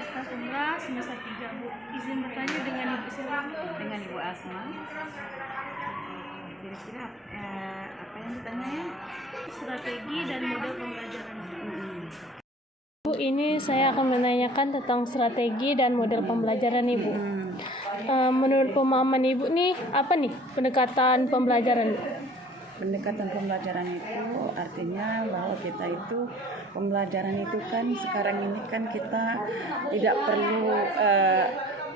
Rizka Sumla, semester 3, Bu. Izin bertanya dengan Ibu siapa? Dengan Ibu Asma. Kira-kira apa yang ditanya? Strategi dan model pembelajaran. Bu, ini saya akan menanyakan tentang strategi dan model pembelajaran Ibu. Menurut pemahaman Ibu nih, apa nih pendekatan pembelajaran? Pendekatan pembelajaran itu artinya bahwa kita itu pembelajaran itu kan sekarang ini kan kita tidak perlu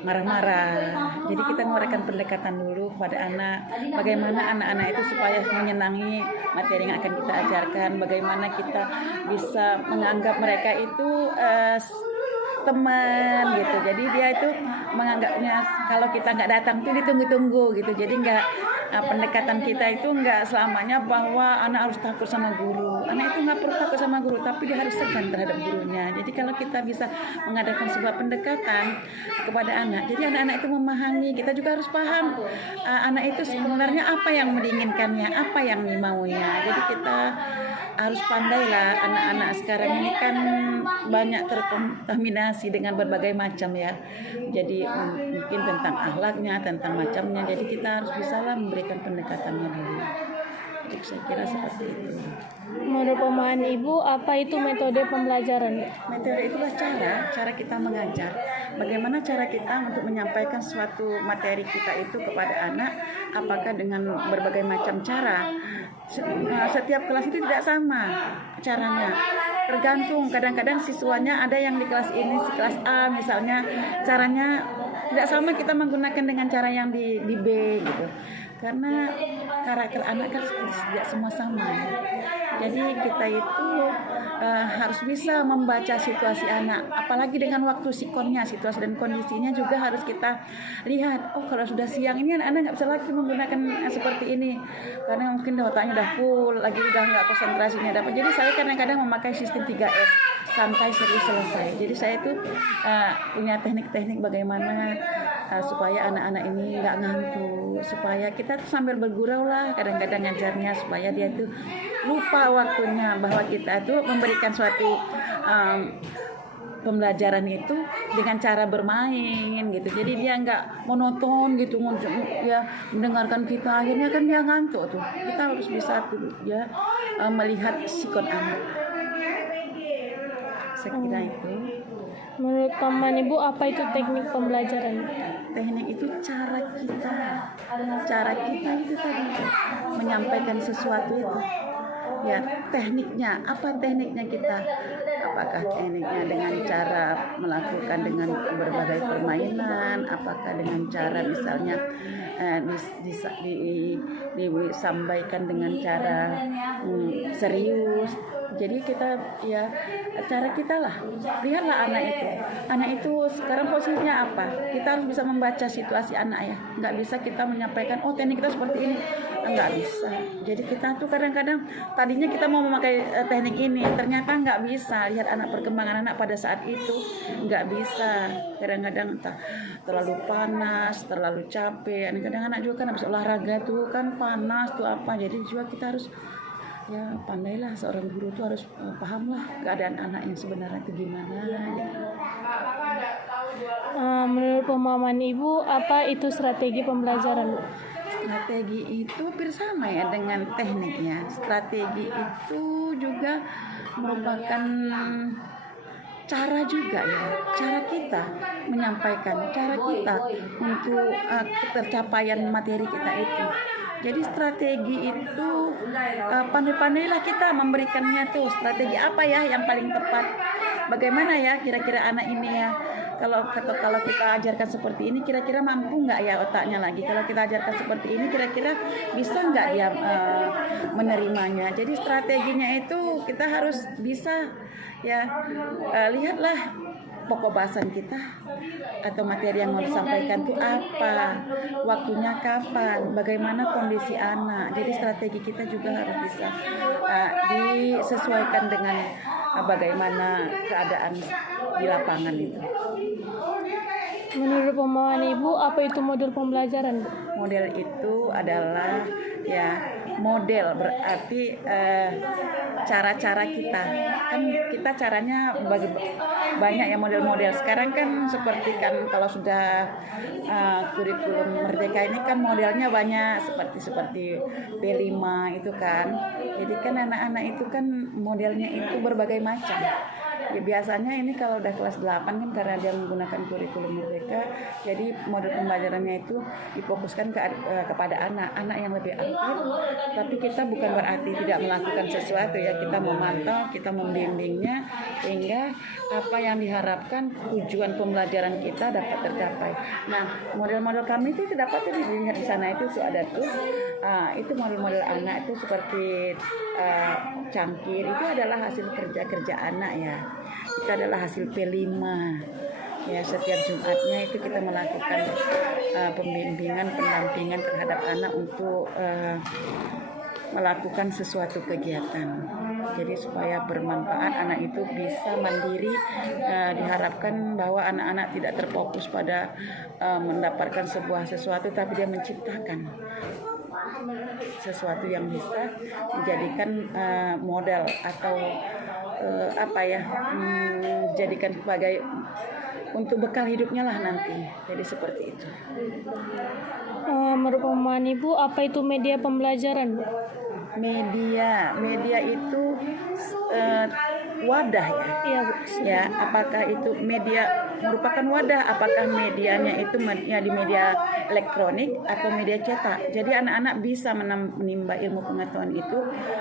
marah-marah. Jadi kita mengeluarkan pendekatan dulu kepada anak. Bagaimana anak-anak itu supaya menyenangi materi yang akan kita ajarkan. Bagaimana kita bisa menganggap mereka itu teman gitu. Jadi dia itu menganggapnya kalau kita nggak datang tuh ditunggu-tunggu gitu. Jadi pendekatan kita itu nggak selamanya bahwa anak harus takut sama guru. Anak itu nggak perlu takut sama guru, tapi dia harus segan terhadap gurunya. Jadi kalau kita bisa mengadakan sebuah pendekatan kepada anak, jadi anak-anak itu memahami. Kita juga harus paham anak itu sebenarnya apa yang menginginkannya, apa yang dimaunya. Jadi kita harus pandailah. Anak-anak sekarang ini kan banyak terkontaminasi dengan berbagai macam ya. Jadi mungkin tentang akhlaknya, tentang macamnya. Jadi kita harus bisalah memberikan pendekatannya dulu. Saya kira seperti itu. Menurut pemahaman Ibu, apa itu metode pembelajaran? Metode itulah cara kita mengajar. Bagaimana cara kita untuk menyampaikan suatu materi kita itu kepada anak, apakah dengan berbagai macam cara. Setiap kelas itu tidak sama caranya. Tergantung, kadang-kadang siswanya ada yang di kelas ini, di kelas A misalnya, caranya tidak sama kita menggunakan dengan cara yang di B gitu. Karena karakter anak kan tidak semua sama. Jadi kita itu harus bisa membaca situasi anak, apalagi dengan waktu sikonnya, situasi dan kondisinya juga harus kita lihat. Oh, kalau sudah siang ini anak-anak nggak bisa lagi menggunakan seperti ini, karena mungkin otaknya udah full, lagi udah nggak konsentrasinya dapat. Jadi saya kadang-kadang memakai sistem 3S, santai, serius, selesai. Jadi saya itu punya teknik-teknik bagaimana supaya anak-anak ini nggak ngantuk, supaya kita tuh sambil bergurau lah kadang-kadang ngajarnya, supaya dia tuh lupa waktunya bahwa kita tuh memberikan suatu pembelajaran itu dengan cara bermain gitu. Jadi dia nggak monoton gitu ya mendengarkan kita, akhirnya kan dia ngantuk tuh. Kita harus bisa tuh ya melihat sikon anak. Saya kira itu. Menurut pemahaman Ibu, apa itu teknik pembelajaran? Teknik itu cara kita itu tadi menyampaikan sesuatu itu. Ya, tekniknya, apa tekniknya kita? Apakah tekniknya dengan cara melakukan dengan berbagai permainan? Apakah dengan cara misalnya disampaikan dengan cara serius? Jadi kita ya cara kita lah, lihatlah anak itu sekarang posisinya apa. Kita harus bisa membaca situasi anak ya, nggak bisa kita menyampaikan oh teknik kita seperti ini, nggak bisa. Jadi kita tuh kadang-kadang tadinya kita mau memakai teknik ini, ternyata nggak bisa. Lihat anak, perkembangan anak pada saat itu nggak bisa. Kadang-kadang entah terlalu panas, terlalu capek. Kadang-kadang anak juga kan habis olahraga tuh kan panas tuh apa. Jadi juga kita harus ya pandailah, seorang guru tuh harus pahamlah keadaan anak yang sebenarnya itu gimana. Menurut pemahaman Ibu, apa itu strategi pembelajaran? Strategi itu hampir sama ya dengan tekniknya. Strategi itu juga merupakan cara juga ya, cara kita menyampaikan, cara kita untuk tercapaian materi kita itu. Jadi strategi itu pandai-pandailah kita memberikannya tuh. Strategi apa ya yang paling tepat? Bagaimana ya kira-kira anak ini ya? Kalau kita ajarkan seperti ini, kira-kira mampu nggak ya otaknya lagi? Kalau kita ajarkan seperti ini, kira-kira bisa nggak dia menerimanya? Jadi strateginya itu kita harus bisa ya lihatlah pokok bahasan kita atau materi yang mau disampaikan itu apa, waktunya kapan, bagaimana kondisi anak. Jadi strategi kita juga harus bisa disesuaikan dengan bagaimana keadaan di lapangan itu. Menurut pemahaman Ibu, apa itu model pembelajaran? Model itu adalah ya model, berarti cara-cara kita. Kan kita caranya banyak ya model-model. Sekarang kan seperti kan kalau sudah kurikulum Merdeka ini kan modelnya banyak seperti P5 itu kan. Jadi kan anak-anak itu kan modelnya itu berbagai macam. Ya biasanya ini kalau udah kelas 8 kan karena dia menggunakan kurikulum Merdeka, jadi model pembelajarannya itu difokuskan kepada anak yang lebih aktif. Tapi kita bukan berarti tidak melakukan sesuatu ya, kita memantau, kita membimbingnya sehingga apa yang diharapkan tujuan pembelajaran kita dapat tercapai. Nah, model-model kami itu dapat dilihat di sana itu ada tuh. Itu model-model anak itu seperti cangkir itu adalah hasil kerja anak ya. Itu adalah hasil P5 ya. Setiap Jumatnya itu kita melakukan pembimbingan, pendampingan terhadap anak untuk melakukan sesuatu kegiatan. Jadi supaya bermanfaat, anak itu bisa mandiri. Diharapkan bahwa anak-anak tidak terfokus pada mendapatkan sesuatu, tapi dia menciptakan sesuatu yang bisa dijadikan model atau jadikan sebagai untuk bekal hidupnya lah nanti. Jadi seperti itu. Menurut pemahaman Ibu, apa itu media pembelajaran, Bu? Media itu wadah ya. Iya, Bu. Ya, apakah itu media merupakan wadah? Apakah medianya itu di media elektronik atau media cetak? Jadi anak-anak bisa menimba ilmu pengetahuan itu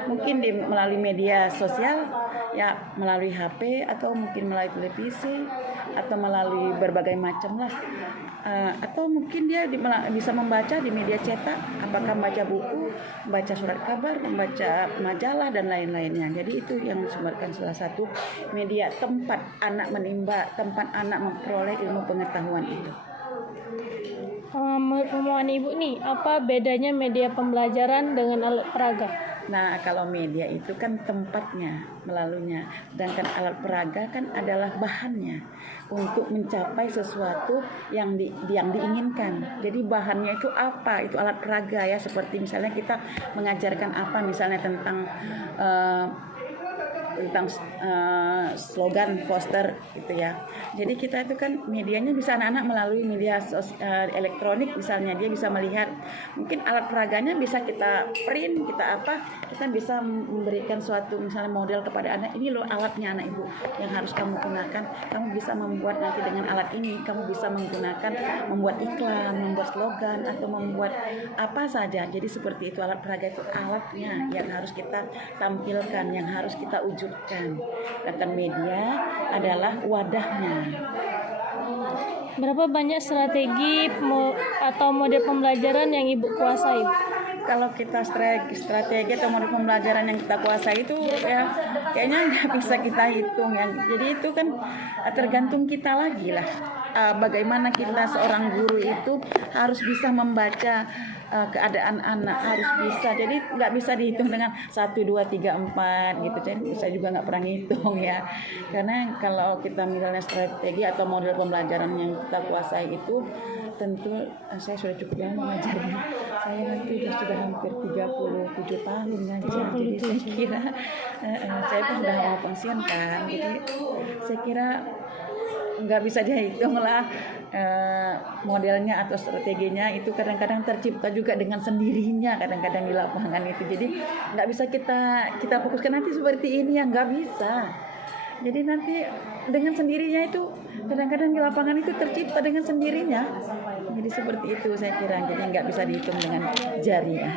mungkin melalui media sosial, ya melalui HP atau mungkin melalui televisi atau melalui berbagai macam lah. Atau mungkin dia bisa membaca di media cetak, apakah membaca buku, membaca surat kabar, membaca majalah dan lain-lainnya. Jadi itu yang merupakan salah satu media tempat anak menimba, tempat anak memperoleh ilmu pengetahuan itu. Menurut pemahaman Ibu nih, apa bedanya media pembelajaran dengan alat peraga? Nah, kalau media itu kan tempatnya melaluinya, sedangkan alat peraga kan adalah bahannya untuk mencapai sesuatu yang diinginkan. Jadi bahannya itu apa? Itu alat peraga ya, seperti misalnya kita mengajarkan apa misalnya tentang slogan poster gitu ya. Jadi kita itu kan medianya bisa anak-anak melalui media elektronik, misalnya dia bisa melihat, mungkin alat peraganya bisa kita print, kita bisa memberikan suatu misalnya model kepada anak, ini loh alatnya anak ibu yang harus kamu gunakan, kamu bisa membuat nanti dengan alat ini, kamu bisa membuat iklan, membuat slogan atau membuat apa saja. Jadi seperti itu, alat peraga itu alatnya yang harus kita tampilkan, yang harus kita wujudkan. Dan media adalah wadahnya. Berapa banyak strategi atau mode pembelajaran yang Ibu kuasai? Kalau kita strategi atau mode pembelajaran yang kita kuasai itu ya kayaknya nggak bisa kita hitung ya. Jadi itu kan tergantung kita lagi lah. Bagaimana kita seorang guru itu harus bisa membaca keadaan anak, harus bisa. Jadi nggak bisa dihitung dengan 1, 2, 3, 4 gitu. Jadi saya juga nggak pernah ngitung ya. Karena kalau kita misalnya strategi atau model pembelajaran yang kita kuasai itu tentu saya sudah cukup lama mengajarnya. Saya nanti sudah hampir 37 tahun ngajar. Jadi saya kira saya pun sudah mau pensiun kan. Jadi saya kira nggak bisa dihitung lah modelnya atau strateginya. Itu kadang-kadang tercipta juga dengan sendirinya kadang-kadang di lapangan itu. Jadi nggak bisa kita fokuskan nanti seperti ini ya, nggak bisa. Jadi nanti dengan sendirinya itu kadang-kadang di lapangan itu tercipta dengan sendirinya. Jadi seperti itu saya kira. Jadi nggak bisa dihitung dengan jari ya.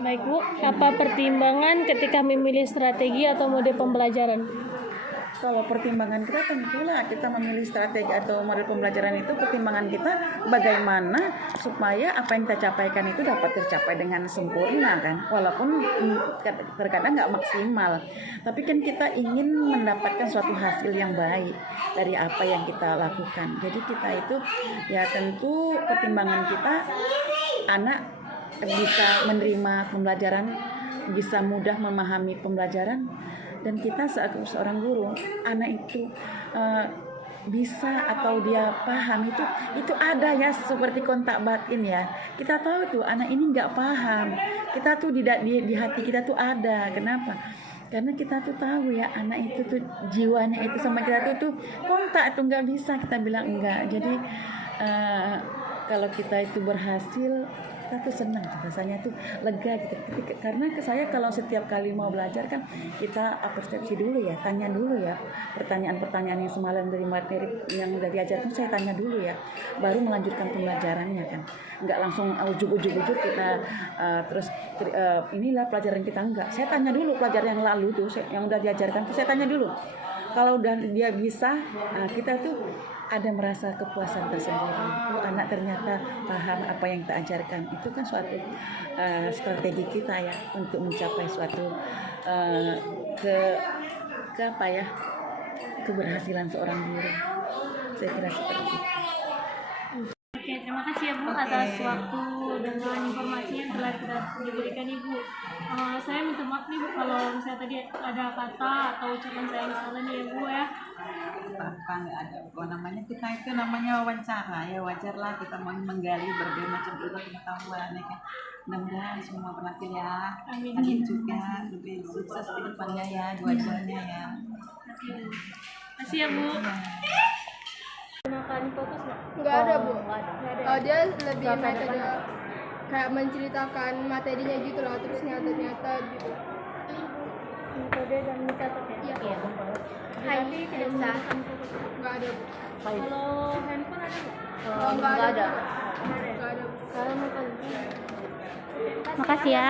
Baik Bu, apa pertimbangan ketika memilih strategi atau mode pembelajaran? Kalau pertimbangan kita tentulah kita memilih strategi atau model pembelajaran itu, pertimbangan kita bagaimana supaya apa yang kita capaikan itu dapat tercapai dengan sempurna kan, walaupun terkadang nggak maksimal, tapi kan kita ingin mendapatkan suatu hasil yang baik dari apa yang kita lakukan. Jadi kita itu ya tentu pertimbangan kita anak bisa menerima pembelajaran, bisa mudah memahami pembelajaran. Dan kita seorang guru, anak itu bisa atau dia paham itu ada ya, seperti kontak batin ya. Kita tahu tuh anak ini nggak paham, kita tuh di hati kita tuh ada. Kenapa? Karena kita tuh tahu ya anak itu tuh jiwanya itu sama kita tuh kontak tuh nggak bisa kita bilang enggak. Jadi kalau kita itu berhasil, kita tuh senang rasanya tuh lega gitu. Karena saya kalau setiap kali mau belajar kan kita persepsi dulu ya, tanya dulu ya pertanyaan-pertanyaan yang semalam dari materi yang udah diajarkan, saya tanya dulu ya, baru melanjutkan pembelajarannya kan. Nggak langsung ujuk-ujuk kita inilah pelajaran kita, enggak. Saya tanya dulu pelajaran yang lalu tuh yang udah diajarkan tuh saya tanya dulu. Kalau udah dia bisa, kita tuh ada merasa kepuasan tersendiri. Anak ternyata paham apa yang kita ajarkan. Itu kan suatu strategi kita ya untuk mencapai suatu keberhasilan seorang guru. Saya kira seperti itu. Oke, terima kasih ya Bu atas waktu dengan informasi yang telah diberikan Ibu. Saya minta maaf nih Bu kalau misalnya tadi ada kata atau ucapan saya yang salah nih ya Bu ya. Apa nggak ada namanya, kita itu namanya wawancara ya, wajarlah kita mau menggali berbagai macam ilmu pengetahuan ya kan. Mudah-mudahan semua berhasil ya. Amin. Amin juga lebih sukses ke depannya ya, dua-duanya ya. Terima kasih ya Bu. Gunakan fokus nggak? Nggak ada, Bu. Nggak ada. Oh, dia lebih metode kayak menceritakan materinya gitu lah, terus nyata-nyata gitu. Metode dan mencatat ya? Iya. Berarti tidak menggunakan fokus. Nggak ada, Bu. Kalau handphone ada nggak? Oh, nggak ada. Nggak ada. Nggak ada, Bu. Kalau metode. Makasih ya.